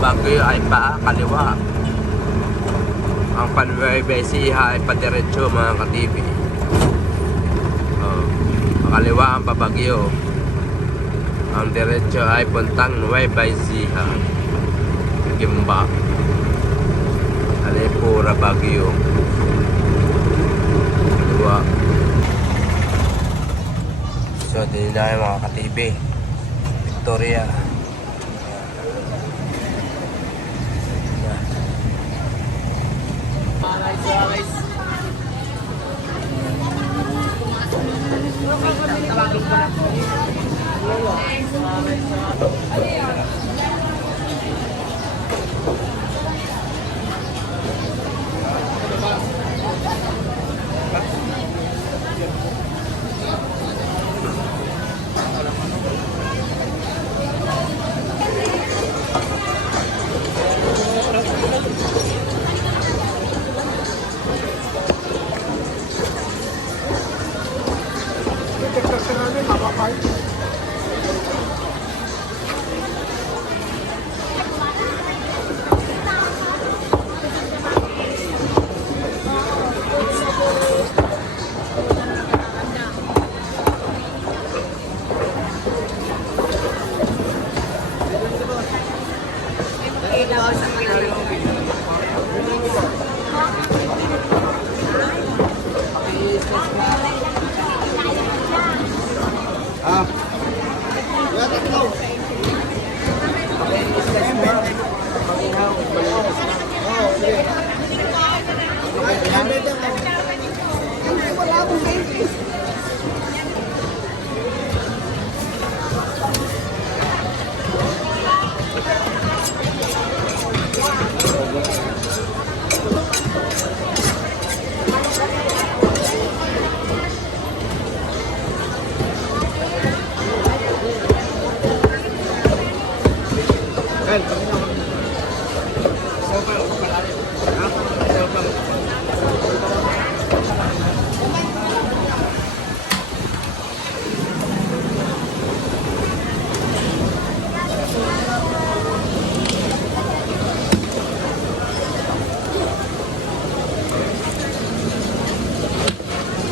ang pabagyo ay pa kaliwa. Ang Nueva Ecija ay padiretso mga ka-TV. Oh, pakaliwa ang pabagyo. Ang diretso ay puntang Nueva Ecija. Gimba. Alipura, Baguio. Kaliwa. So, din na mga ka-TV. Victoria. guys. Tawagin ko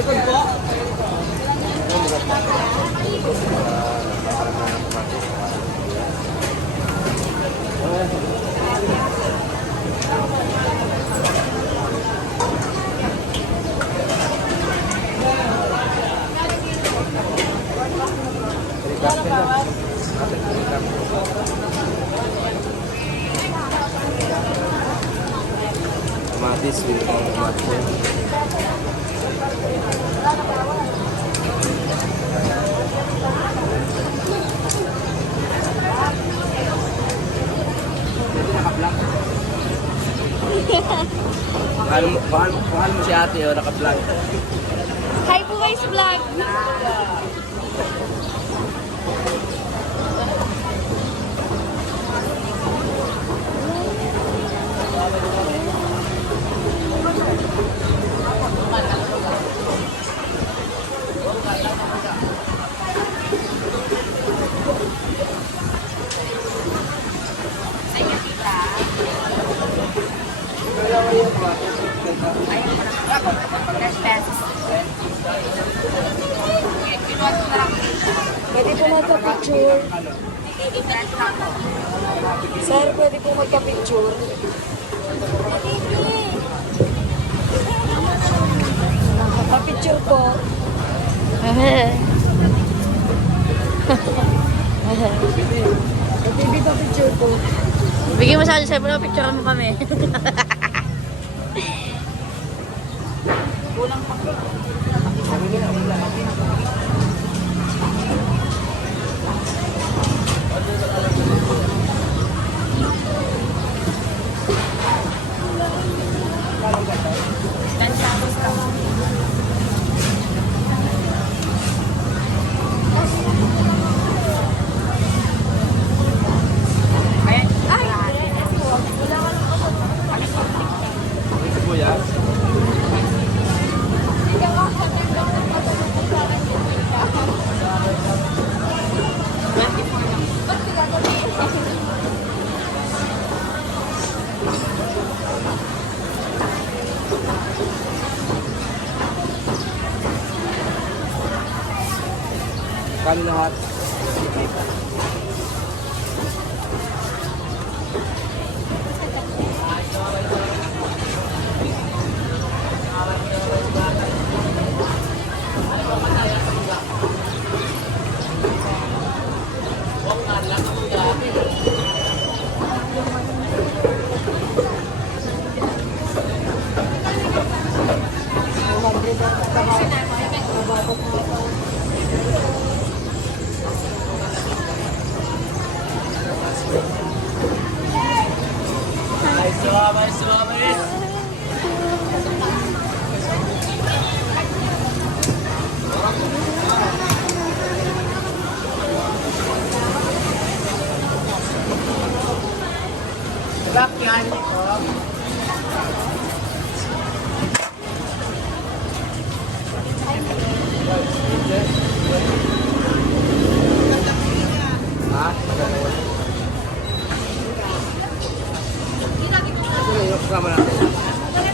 Mati sih, mati. Paano mo, paano, paano mo si ate o naka-vlog? Hi po guys vlog! Pwede po magpa-picture. Sir, pwede po magpa-picture. Magpa-picture po. Pwede pa picture po. Bigyan mo sa akin, sir, picture mo kami.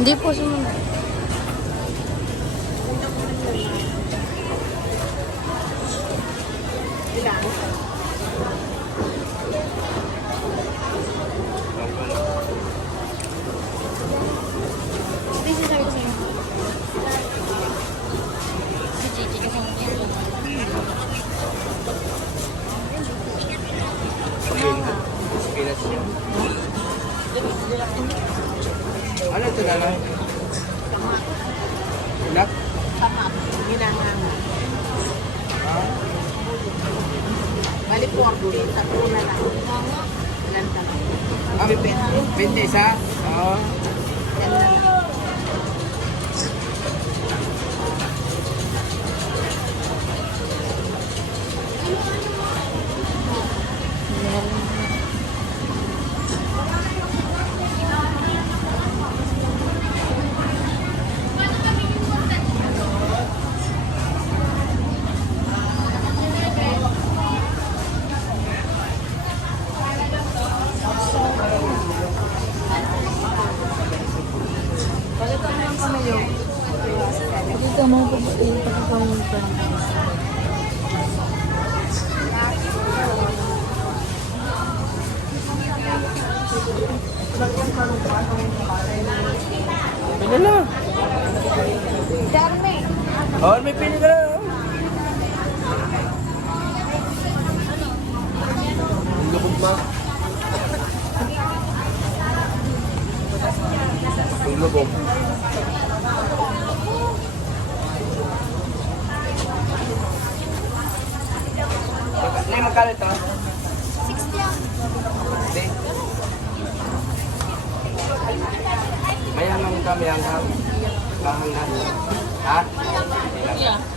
Hindi po, sir. Magkano ito? 60 yan. Okay. Mayangang ka, mayangang. Kahangan. Ha? Yeah.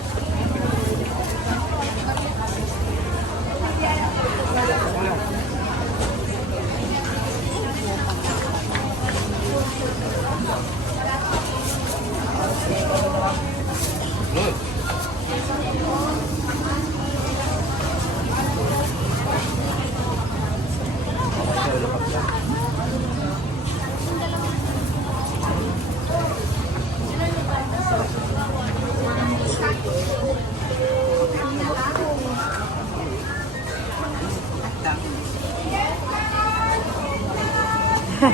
Laki,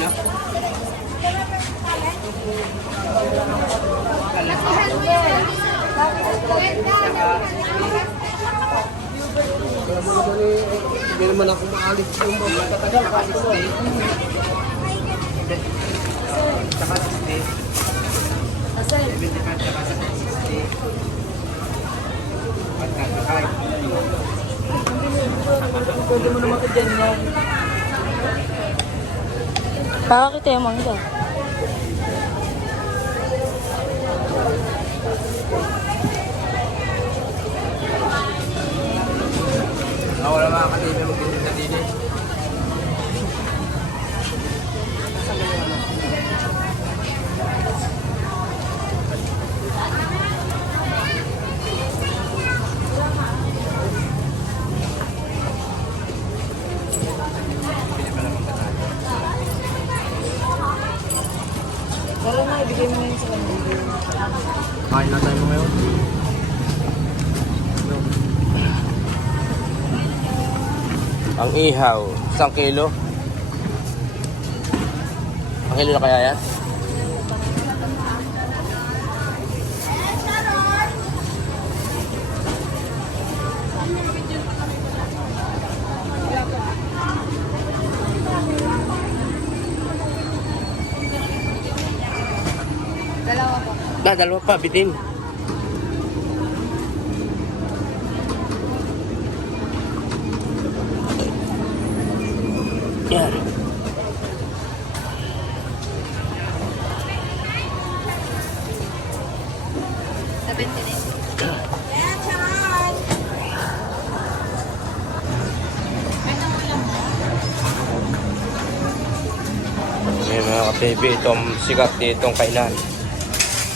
no? Hindi naman ako maalit. Katagal, maalit ko. Saka 60. 75 saka 60. Pagkakakay. Pwede mo naman ka dyan yan. Baka kita yung mangga. Ah, wala mga katibay magtitinda Tara na, ibigay mo na yun sa kanila. Kain na tayo ngayon. Ang ihaw, isang kilo. Ang kilo na kaya yan? Na, dalawa pa, bitin. Yan. May mga ka-TV, itong sikat ditong kainan.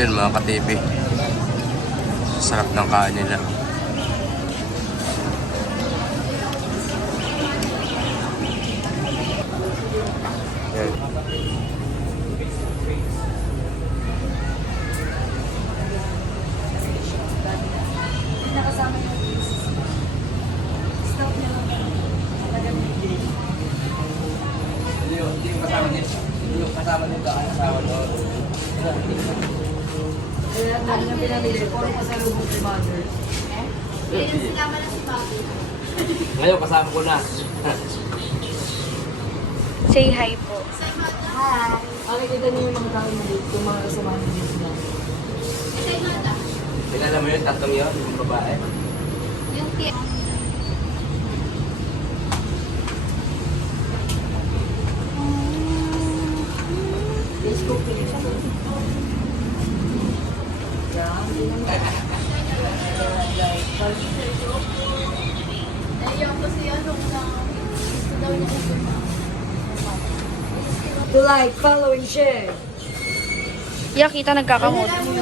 yun mga ka-TV. Sarap ng kain nila. Makikita niyo yung mga tao na dito, yung mga kasama niyo dito na. Kilala mo yun, tatlong yun, yung babae. Yung. Let's go, Philips. Naiyak kasi ano na gusto daw niya. To like, follow, and share. Yeah, kita nagkakamot. Na kung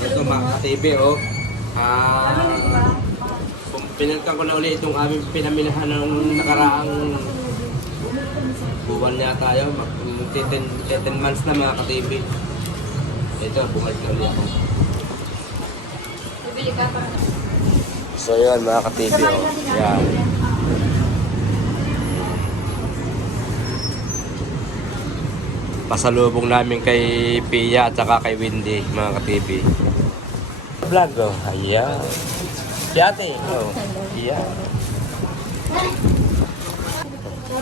Ito mga ka-TV, oh. Ah, kung pinalitan ko na ulit itong aming pinaminahan ng nakaraang buwan niya tayo, mag 10, 10 months na mga ka-TV. Ito, bumalik na ulit ako. Bibili ka pa. So yun mga ka-TV, oh. Yan. Pasalubong namin kay Pia at saka kay Windy, mga ka-TV. vlog, oh. Ayan. Si ate, oh. Ayan.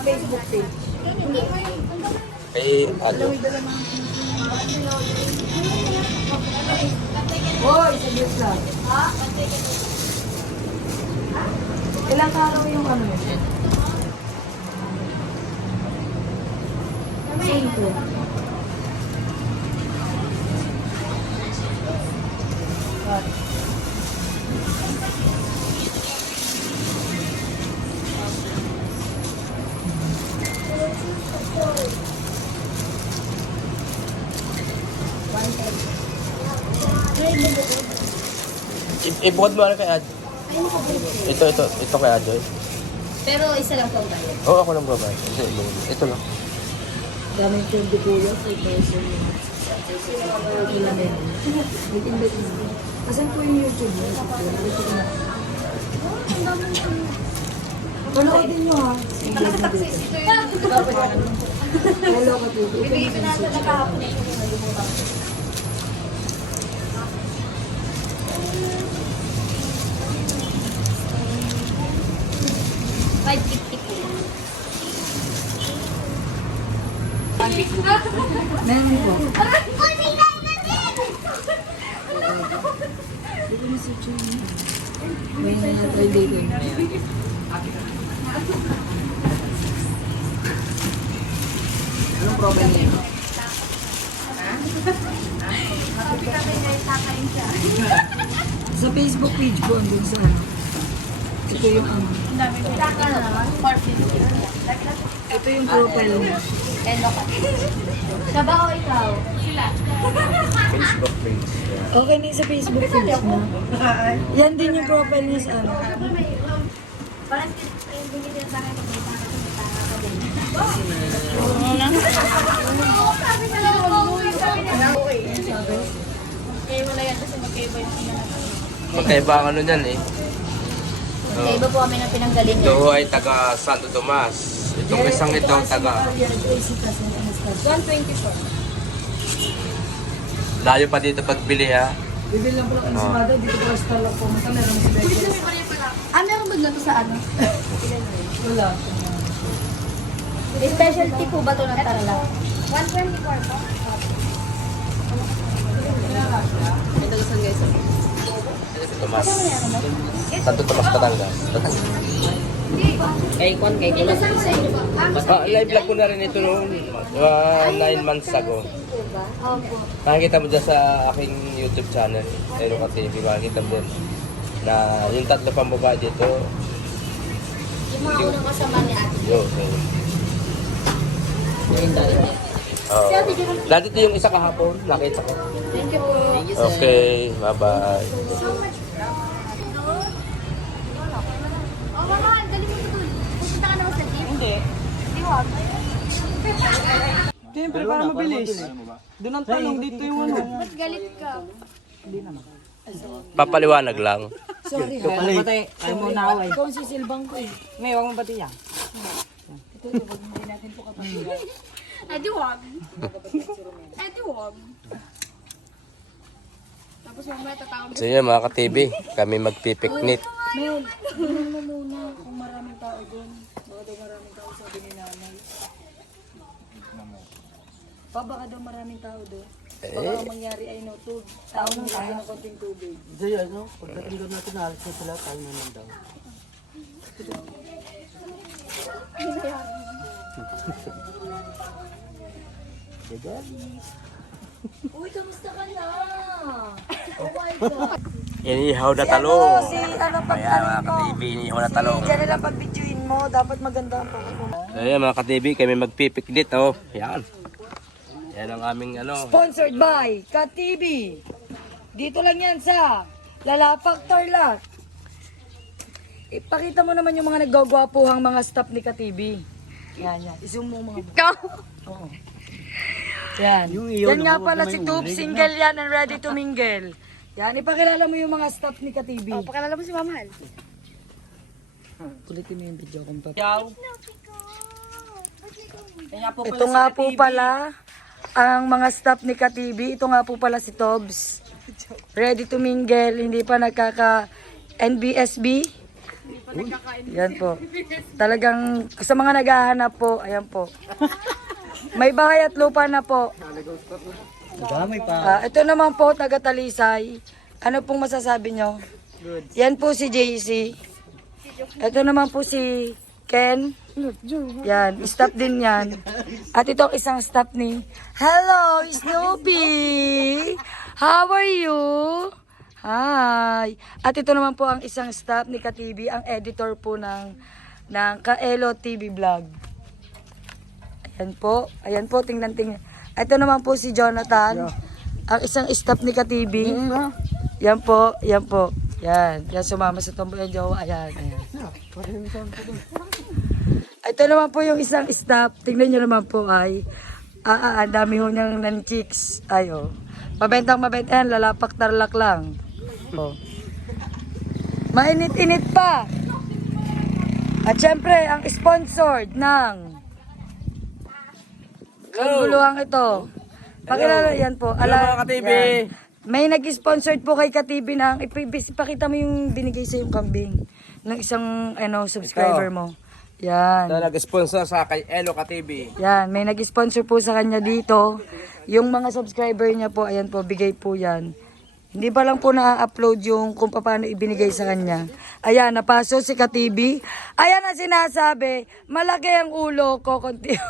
Facebook page. Kay, ano, Hoy, sa Diyos lang. Ilang araw yung ano yun? Cinco. i- ibukod mo ano kay Ad. Ito, ito, ito kay Ad. eh. Pero isa lang po bayad. Oo, ako lang babae. Ito, ito, ito lang. Daming kundi kuya, 3 pesos. Ilan na yun? Wait, mo. Asan po yung YouTube? Dito ko na. Panoodin nyo ha. Hello ka TV. Ito yung message. Meron po. Dito message yun. May na-try dito. Anong problem niya? sa Facebook page ko, andun sa ano. Ito yung ano. Ito yung profile niya. Siya ba o ikaw? Facebook page. Okay na sa Facebook page mo. Yan din yung profile niya sa ano. Parang hindi din sa akin magkaiba. Magkaiba ang ano niyan eh. Kaya iba po kami ng pinanggaling niya. Ito ay taga Santo Tomas. Itong isang ito taga 120 po. layo pa dito pagbili ha. Bibili lang po lang sa mother, dito po sa Starlock po. Mata meron si Becky. Ah, meron ba to sa ano? Wala. May specialty po ba to ng tarala? 124 po. Tomas. Santo Tomas Batangas. Kay Kwan, kay ba? Ah, live vlog ko na rin ito noon. 9 months ago. Opo. Makikita mo dyan sa aking YouTube channel, Eroka TV, makikita mo din na yung tatlo pang babae dito, Yung mga unang kasama ni ate. yun. yun. Oo. Dati ito yung isa kahapon, nakita ko. Thank you po. Okay, bye-bye. Oh, mama, dali mo ito. Pupunta ka naman sa gym. Hindi. Hindi wag. Siyempre, para mabilis. Doon ang tanong, dito yung ano. Ba't galit ka? Papaliwanag lang. Sorry ha. Patay, ayaw mo na away. Ikaw ang sisilbang ko eh. May, huwag mo pati yan. Ay, di wag. Ay, di wag. Tapos mamaya tatawag. So yun mga ka-TV, kami magpipiknik. Mel, tingnan mo muna kung maraming tao doon. Baka daw maraming tao sabi ni nanay. Pa, baka daw maraming tao doon. Baka ang mangyari ay no, tub, tao nang lagi ng konting tubig. Hindi, ano, pagdating doon natin, alas na sila, tayo naman daw. Uy, kamusta ka na? Oh my God. Inihaw na talong. Si ano pag Kaya mga ka-TV, inihaw na talong. Diyan na lang pag-videoin mo, dapat maganda ang pagkakon. So yun mga ka-TV, kami magpipiknik. Oh. Yan. Yan ang aming ano. Sponsored by Ka-TV. Dito lang yan sa Lalapak Tarlac. Ipakita mo naman yung mga naggagwapuhang mga staff ni Ka-TV. Yan, yan. Izoom mo mga... Ikaw? Oo. Yan. yan nga pala si Tube, single yan and ready to mingle. Yan, ipakilala mo yung mga staff ni Ka-TV. Oh, pakilala mo si Mamahal. Kulitin mo yung video kung pa. Kaya po Ito nga po pala ang mga staff ni Ka-TV. Ito nga po pala si Tobs. ready to mingle, hindi pa nagkaka NBSB. Yan po. Talagang sa mga naghahanap po, ayan po. May bahay at lupa na po. Dami pa. Ah, ito naman po, taga Talisay. Ano pong masasabi nyo? Yan po si JC. Ito naman po si Ken. Yan, staff din yan. At ito ang isang staff ni Hello, Snoopy! How are you? Hi! At ito naman po ang isang staff ni KaTV, ang editor po ng, ng Kaelo TV Vlog. Ayan po. Ayan po, tingnan tingnan. Ito naman po si Jonathan. Ang isang staff ni KaTV. Yan po, yan po. Yan. Yan sumama sa tomboy ang jowa. Ayan, ayan. Ito naman po yung isang staff. Tingnan nyo naman po ay Ah, ah, ang dami ho niyang nan chicks. Ay, oh. Mabentang mabenta yan, lalapak tarlak lang. Oh. Mainit-init pa. At syempre, ang sponsored ng Kaguluhang ito. Pakilala yan po. Hello, mga ka-TV. yan. May nag-sponsored po kay Katibi ng ipibis pakita mo yung binigay sa yung kambing ng isang ano subscriber Ito. mo. Yan. Na nag-sponsor sa kay Elo Ka TV. Yan, may nag-sponsor po sa kanya dito. Yung mga subscriber niya po, ayan po, bigay po yan. Hindi pa lang po na-upload yung kung paano ibinigay sa kanya. Ayan, napaso si Katibi. Ayan ang sinasabi, malaki ang ulo ko, konti.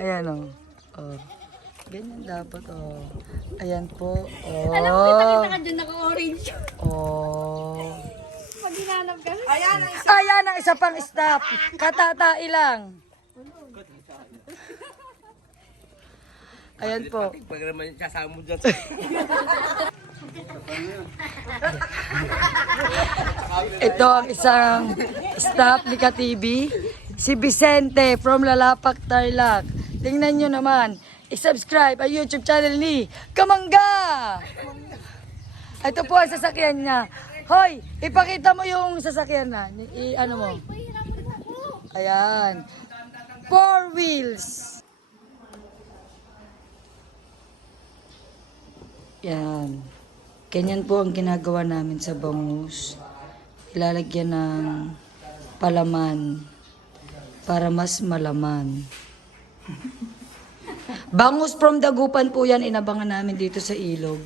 Ayan o. Oh. Ganyan dapat oh. Ayan po. Oh. Alam mo, kita-kita ka dyan naka-orange. Oh. Pag hinanap ka. Ayan ang isa pang stop. Katatai lang. Ayan po. Pag naman yung kasama mo dyan. Ito ang isang staff ni KaTV. Si Vicente from Lalapak, Tarlac. Tingnan nyo naman. I-subscribe ang YouTube channel ni Kamangga! Ito po ang sasakyan niya. Hoy, ipakita mo yung sasakyan na. I, ano mo? Ayan. Four wheels. Yan. Ganyan po ang ginagawa namin sa bangus. Ilalagyan ng palaman para mas malaman. bangus from Dagupan po yan. Inabangan namin dito sa ilog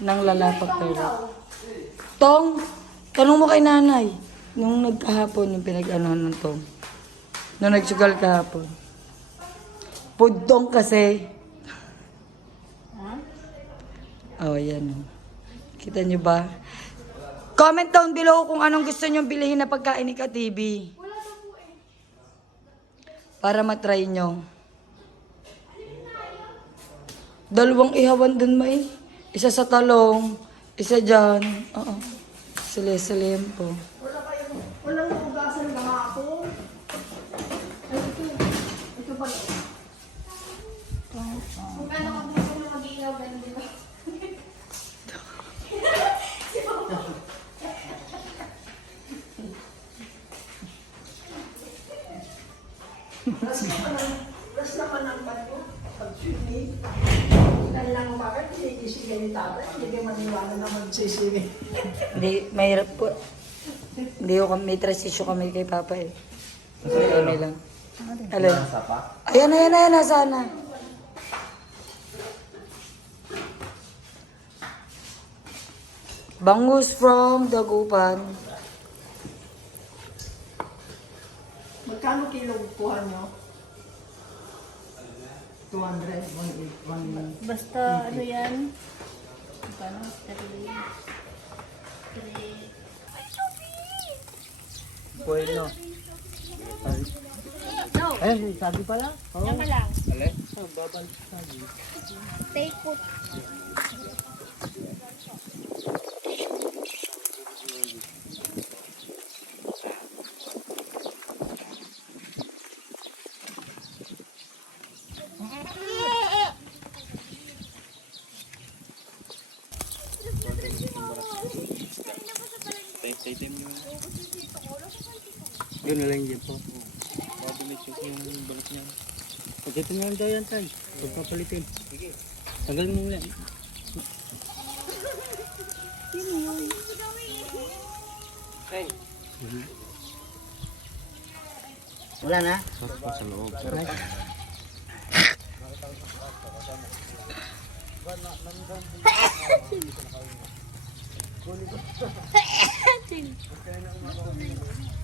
ng lalapak pero. Tong, tanong mo kay nanay. Nung nagkahapon, yung pinag-anohan ng tong. Nung nagsugal kahapon. Pudtong kasi. Oh, yan. Kita nyo ba? Comment down below kung anong gusto nyo bilhin na pagkain ni Ka-TV. Para matry nyo. Dalawang ihawan dun may. Isa sa talong, isa dyan. Oo. Sili-silim po. Kami, may trust issue kami kay Papa eh. Kami lang. Alin? Ayan, ayan, ayan, nasa na. Bangus from Dagupan. Magkano kilo kuha nyo? 200, 180, Basta ano yan? Paano? Three. Three. Bueno. No, Eh, sabi pala. Oh, yan ka lang. Alin? babalik sabi. Stay put. na lang dyan po. Babalik yung niya. Pag ito na lang daw yan tayo. Pagpapalitin. Sige. Tagal mo lang. Yun yun. Hey. Wala na? Sarap pa sa loob. Sarap pa. Thank you.